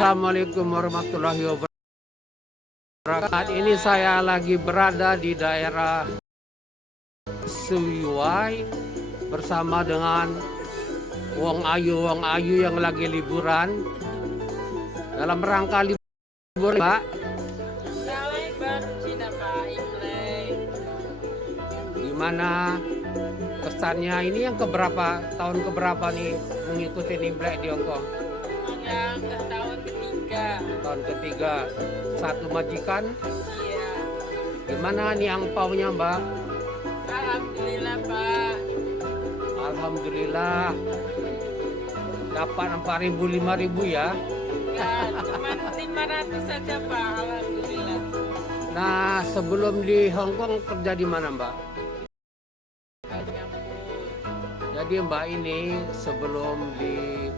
Assalamualaikum warahmatullahi wabarakatuh. Saat ini saya lagi berada di daerah Suiwai bersama dengan Wong Ayu yang lagi liburan. Dalam rangka libur, Pak. Gimana kesannya ini yang tahun keberapa nih mengikuti Imlek di Hongkong? Yang tahun ketiga. Tahun ketiga. Satu majikan? Iya. Gimana nih angpaunya, Mbak? Alhamdulillah, Pak. Alhamdulillah. Dapat 4.000 5.000 ya? Ya, cuma 500 saja, Pak. Alhamdulillah. Nah, sebelum di Hongkong kerja di mana, Mbak? Jadi Mbak ini sebelum di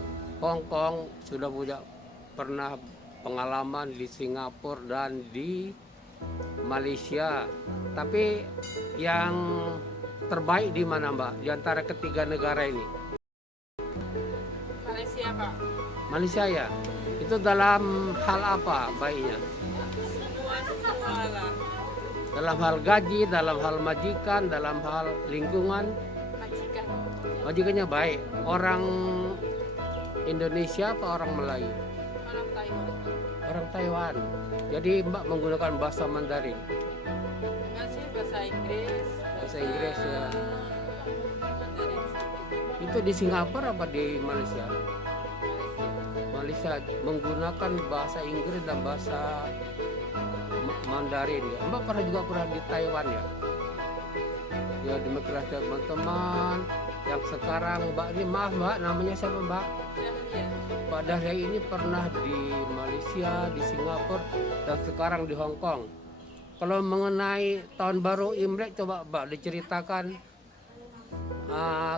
Hongkong sudah pernah pengalaman di Singapura dan di Malaysia. Tapi yang terbaik di mana, Mbak? Di antara ketiga negara ini? Malaysia, Pak. Malaysia ya? Itu dalam hal apa baiknya? Semua lah. Dalam hal gaji, dalam hal majikan, dalam hal lingkungan? Majikan. Majikannya baik. Orang Indonesia apa orang Melayu? Orang Taiwan. Orang Taiwan. Jadi Mbak menggunakan bahasa Mandarin? Enggak sih, bahasa Inggris. Bahasa Inggris ya. Mandarin. Itu di Singapura apa di Malaysia? Malaysia menggunakan bahasa Inggris dan bahasa Mandarin ya. Mbak pernah di Taiwan ya? Ya, demikian teman-teman yang sekarang Mbak ini, maaf Mbak, namanya siapa Mbak? Dahlia. Mbak Dahlia ini pernah di Malaysia, di Singapura, dan sekarang di Hong Kong. Kalau mengenai tahun baru Imlek, coba Mbak diceritakan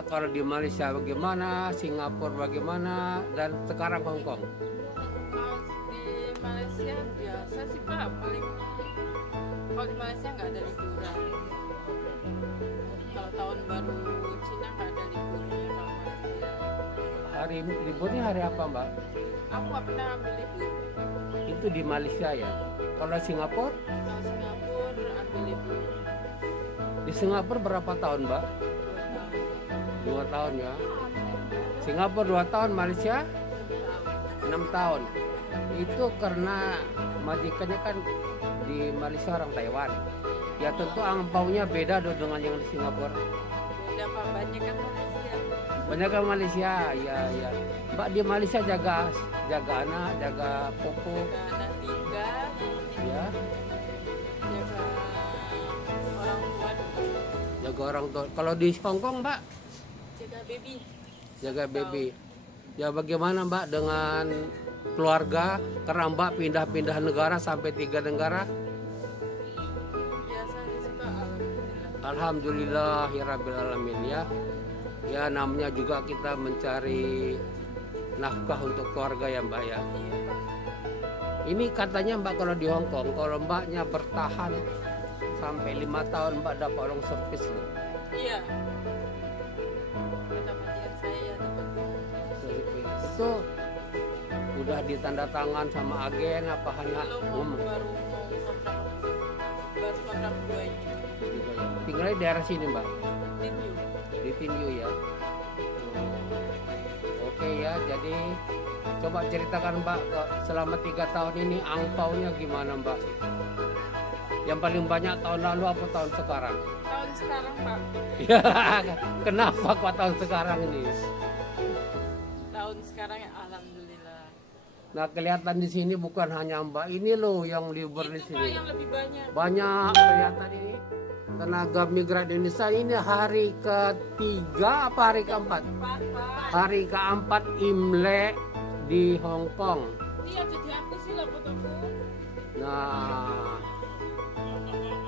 kalau di Malaysia bagaimana, Singapura bagaimana, dan sekarang Hong Kong. Kalau di Malaysia biasa sih, Pak. Kalau di Malaysia nggak ada liburan. Kalau tahun baru Cina nggak ada liburnya kalau Malaysia. Hari liburnya hari apa Mbak? Aku nggak pernah ambil libur. Itu di Malaysia ya. Kalau Singapura? Kalau Singapura ambil libur Di Singapura berapa tahun Mbak? 2 tahun. 2 tahun ya. Singapura 2 tahun, Malaysia 6 tahun. Itu karena majikannya kan di Malaysia orang Taiwan. Ya tentu angpaunya beda dengan yang di Singapura. Beda, Pak. Banyak kan Malaysia. Banyak kan Malaysia, ya. Mbak di Malaysia jaga anak, jaga popo, Jaga anak 3, ya. jaga orang tua, Jaga orang tua. Kalau di Hongkong Mbak, jaga baby. jaga baby. Ya bagaimana Mbak dengan keluarga? Karena Mbak pindah-pindah negara sampai 3 negara. Biasa sih, Pak. Alhamdulillah. Alhamdulillahirabbil alamin ya. Ya namanya juga kita mencari nafkah untuk keluarga ya Mbak ya. Iya, Pak. Ini katanya Mbak kalau di Hongkong, kalau Mbaknya bertahan sampai 5 tahun Mbak dapat long service loh. Iya. Kata majikan saya dapat. Itu udah ditanda tangan sama agen apa hanya Belum, baru mau kontrak. Baru kontrak 2 ini. tinggal di daerah sini Mbak, Tinju. di Tinju ya. Oke ya, jadi coba ceritakan Mbak selama 3 tahun ini angpaunya gimana Mbak? Yang paling banyak tahun lalu apa tahun sekarang? Tahun sekarang, Pak. Ya, kenapa kok tahun sekarang ini? Tahun sekarang ya, alhamdulillah. Nah kelihatan di sini bukan hanya Mbak ini loh yang libur di Itu, Pak, sini. yang lebih banyak. Banyak kelihatan ini tenaga migran Indonesia ini hari ketiga apa hari keempat? Pak. Hari keempat Imlek di Hong Kong. Iya, jadi aku sih lah fotoku. Nah,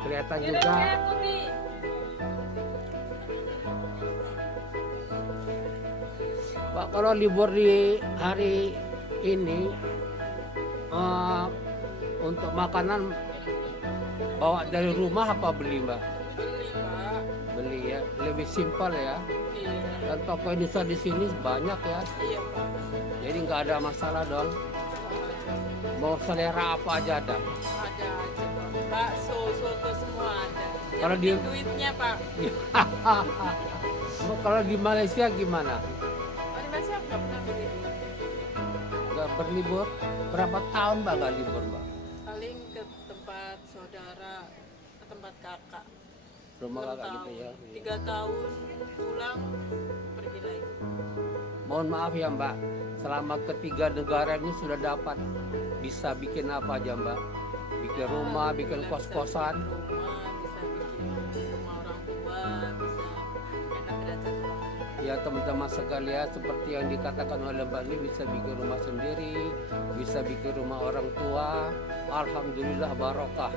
kelihatan Kira juga. aku nih. Pak kalau libur di hari ini untuk makanan bawa dari rumah apa beli Mbak? Beli, Pak. Beli ya, lebih simpel ya. Iya. Dan toko Indonesia di sini banyak ya, Iya, Pak. jadi nggak ada masalah dong. Mau selera apa aja ada. Ada aja Pak. Bakso, soto semua ada. Yang Kalau penting di- duitnya Pak. Kalau di Malaysia gimana? Oh, di Malaysia nggak pernah begitu. Nggak berlibur? Berapa tahun Mbak nggak libur Mbak? Paling ke tempat saudara, ke tempat kakak. Rumah 6 kakak tahun. gitu ya. 3 tahun pulang pergi lagi. Mohon maaf ya Mbak, selama ketiga negara ini sudah dapat bisa bikin apa aja Mbak? Bikin rumah, bikin Alhamdulillah kos-kosan. bisa bikin rumah, bisa bikin rumah orang tua, bisa enak datang. Ya teman-teman sekalian, seperti yang dikatakan oleh Mbak ini, bisa bikin rumah sendiri, bisa bikin rumah orang tua. Alhamdulillah barokah.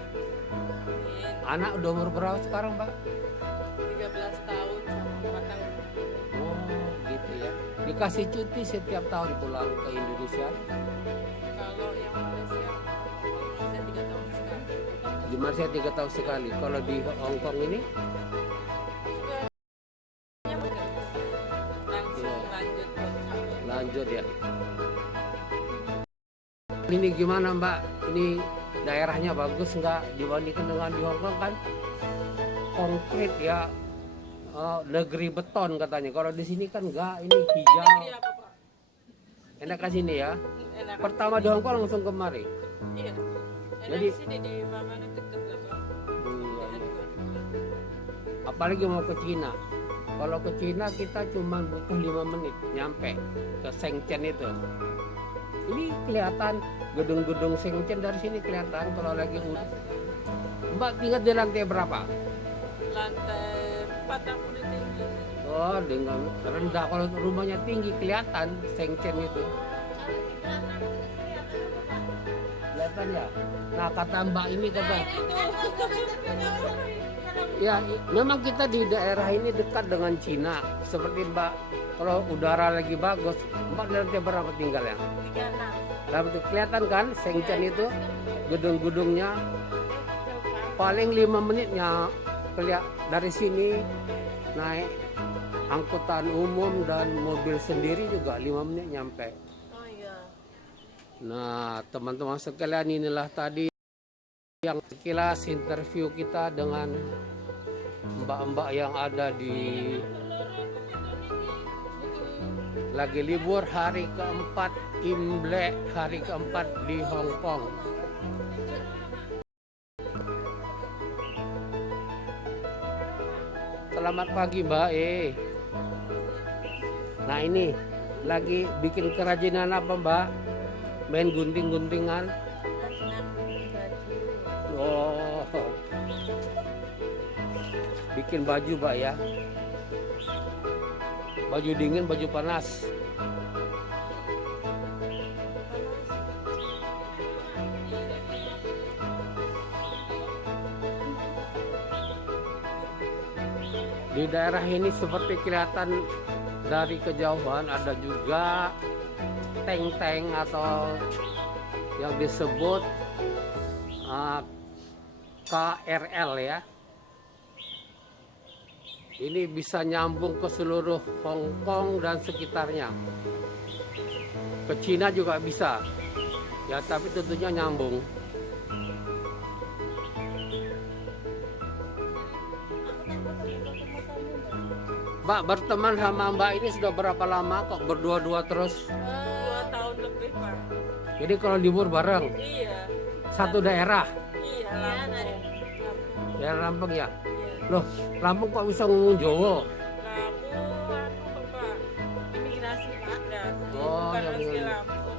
Anak udah umur berapa sekarang Mbak? 13 tahun sama 4 tahun. Oh gitu ya. Dikasih cuti setiap tahun pulang ke Indonesia. Kalau yang Malaysia 3 tahun sekali. Di Malaysia 3 tahun sekali. Kalau di Hong Kong ini Ya, bener. Langsung Iya. lanjut ke lanjut ya. Ini gimana Mbak? Ini daerahnya bagus nggak dibandingkan dengan di Hong Kong kan? Konkret ya, negeri beton katanya. Kalau di sini kan nggak, ini hijau. negeri apa Pak? Enak ke sini ya. Enak. Pertama di Hong Kong langsung kemari. Iya. Enak Jadi- di sini di mana deket lah Pak. Iya, Enak iya. juga deket. Apalagi mau ke Cina. Kalau ke Cina kita cuma butuh 5 menit nyampe ke Shenzhen itu. Ini kelihatan gedung-gedung Shenzhen dari sini kelihatan kalau lagi udah. Mbak tinggal di lantai berapa? Lantai 4 aku udah tinggi. Oh, dengan rendah. Kalau rumahnya tinggi kelihatan Shenzhen itu. Kelihatan ya. Nah kata Mbak ini kata, ya memang kita di daerah ini dekat dengan Cina. Seperti Mbak, kalau udara lagi bagus, Mbak di lantai berapa tinggal ya? 36. Nah, betul. Kelihatan kan Shenzhen itu gedung-gedungnya paling 5 menitnya dari sini naik angkutan umum dan mobil sendiri juga 5 menit nyampe. Oh iya. Nah teman-teman sekalian, inilah tadi yang sekilas interview kita dengan mbak-mbak yang ada di lagi libur hari keempat Imlek, hari keempat di Hong Kong. Selamat pagi Mbak Nah ini lagi bikin kerajinan apa Mbak? Main gunting-guntingan? Oh, bikin baju Mbak ya? Baju dingin, baju panas. Di daerah ini seperti kelihatan dari kejauhan ada juga tank-tank atau yang disebut KRL ya. Ini bisa nyambung ke seluruh Hong Kong dan sekitarnya. Ke Cina juga bisa. Ya, tapi tentunya nyambung. Mbak berteman sama Mbak ini sudah berapa lama kok berdua-dua terus? 2 tahun lebih Pak. Jadi kalau libur bareng, Iya. satu daerah, Iya, Lampung. daerah Lampung ya. Iya. Loh, Lampung kok bisa ngomong Jawa? Lampung Pak. Imigrasi Pak. Imigrasi. Oh, Bukan yang asli ini. Lampung.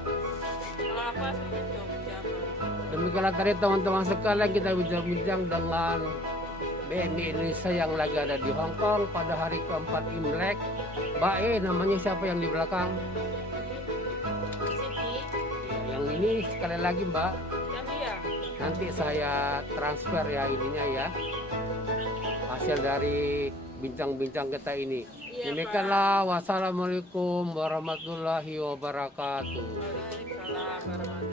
Kalau aku aslinya Jogja Pak. Demikianlah tadi teman-teman sekalian kita bincang-bincang dengan BNI Indonesia yang lagi ada di Hong Kong pada hari keempat Imlek. Mbak namanya siapa yang di belakang? Siti. Yang ini sekali lagi Mbak, Yang iya. nanti saya transfer ya ininya ya, hasil dari bincang-bincang kita ini. Iya, Demikianlah, wassalamualaikum warahmatullahi wabarakatuh. Waalaikumsalam warahmatullahi